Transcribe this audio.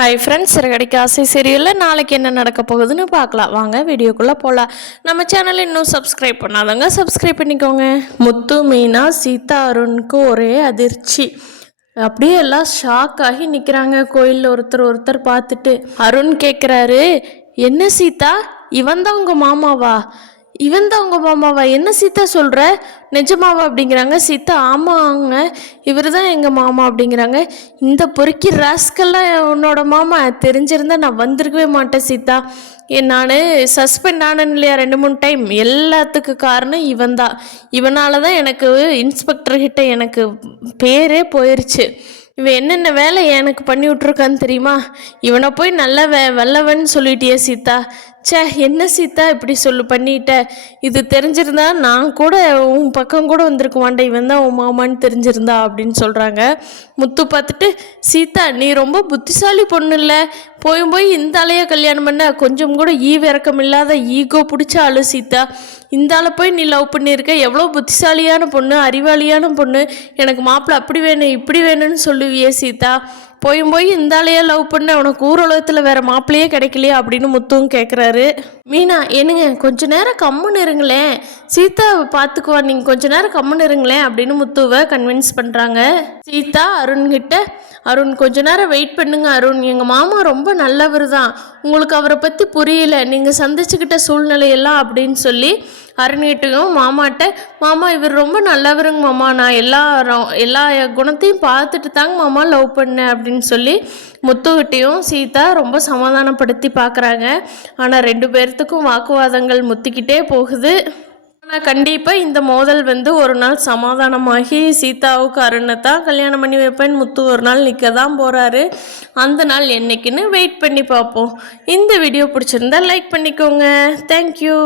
Hi friends, Siragadikka ஆசை சீரியலில் நாளைக்கு என்ன நடக்க போகுதுன்னு பார்க்கலாம். வாங்க வீடியோக்குள்ளே போகலாம். நம்ம சேனலை இன்னும் சப்ஸ்கிரைப் பண்ணாதவங்க சப்ஸ்கிரைப் பண்ணிக்கோங்க. முத்து, மீனா, சீதா, அருணுக்கு ஒரே அதிர்ச்சி. அப்படியே எல்லாம் ஷாக் ஆகி நிற்கிறாங்க கோயிலில். ஒருத்தர் பார்த்துட்டு அருண் கேட்குறாரு, என்ன சீதா, இவன் தான் உங்கள் மாமாவா? என்ன சீதா சொல்கிற, நிஜமாவா அப்படிங்கிறாங்க. சீதா, ஆமாங்க, இவர் தான் எங்கள் மாமா அப்படிங்கிறாங்க. இந்த பொறுக்கி ராஸ்கெல்லாம் உன்னோட மாமா தெரிஞ்சிருந்தா நான் வந்திருக்கவே மாட்டேன் சீதா. நான் சஸ்பெண்ட் ஆனேன் இல்லையா 2-3 டைம், எல்லாத்துக்கு காரணம் இவன் தான். இவனால தான் எனக்கு இன்ஸ்பெக்டர்கிட்ட எனக்கு பேரே போயிடுச்சு. இவன் என்னென்ன வேலை எனக்கு பண்ணி விட்ருக்கான்னு தெரியுமா? இவனை போய் நல்ல வல்லவன் சொல்லிட்டியே சீதா. சே, என்ன சீதா இப்படி பண்ணிட்ட? இது தெரிஞ்சிருந்தா நான் கூட உன் பக்கம் கூட வந்திருக்க மாட்டேன். இவன் தான் உன் மாமான்னு தெரிஞ்சிருந்தா அப்படின்னு சொல்கிறாங்க. முத்து பார்த்துட்டு, சீதா நீ ரொம்ப புத்திசாலி பொண்ணு இல்லை, போய் இந்த ஆளையே கல்யாணம் பண்ண, கொஞ்சம் கூட இறக்கம் இல்லாத ஈகோ பிடிச்ச ஆளு சீதா. இந்த ஆளை போய் நீ லவ் பண்ணியிருக்க, எவ்வளோ புத்திசாலியான பொண்ணு, அறிவாளியான பொண்ணு. எனக்கு மாப்பிள்ளை அப்படி வேணும் இப்படி வேணும்னு சொல்லுவியே சீதா. போய் இந்த ஆளையே லவ் பண்ண, உனக்கு ஊரலகத்தில் வேற மாப்பிள்ளையே கிடைக்கலையா அப்படின்னு முத்துவும் கேட்குறாரு. மீனா, என்னங்க கொஞ்ச நேரம் கம்முன்னு இருங்களேன், சீதாவை பார்த்துக்குவா, நீங்கள் கொஞ்ச நேரம் கம்முன்னு இருங்களேன் அப்படின்னு முத்துவை கன்வின்ஸ் பண்ணுறாங்க. சீதா அருண்கிட்ட, அருண் கொஞ்ச நேரம் வெயிட் பண்ணுங்க அருண், எங்கள் மாமா ரொம்ப நல்லவர் தான், உங்களுக்கு அவரை பற்றி புரியல, நீங்கள் சந்திச்சுக்கிட்ட சூழ்நிலையெல்லாம் அப்படின்னு சொல்லி அருண்கிட்டையும் மாமாட்ட, மாமா இவர் ரொம்ப நல்லவருங்க மாமா, நான் எல்லா குணத்தையும் பார்த்துட்டு தாங்க மாமா லவ் பண்ணேன் அப்படின்னு சொல்லி முத்துக்கிட்டையும் சீதா ரொம்ப சமாதானப்படுத்தி பார்க்குறாங்க. ஆனால் 2 பேர்த்துக்கும் வாக்குவாதங்கள் முத்திக்கிட்டே போகுது. ஆனால் கண்டிப்பாக இந்த மோதல் ஒரு நாள் சமாதானமாகி சீதாவுக்கு அருணை தான் கல்யாணம் பண்ணி வைப்பேன் முத்து ஒரு நாள் நிற்க தான் போகிறாரு. அந்த நாள் என்னைக்குன்னு வெயிட் பண்ணி பார்ப்போம். இந்த வீடியோ பிடிச்சிருந்தா லைக் பண்ணிக்கோங்க. தேங்க்யூ.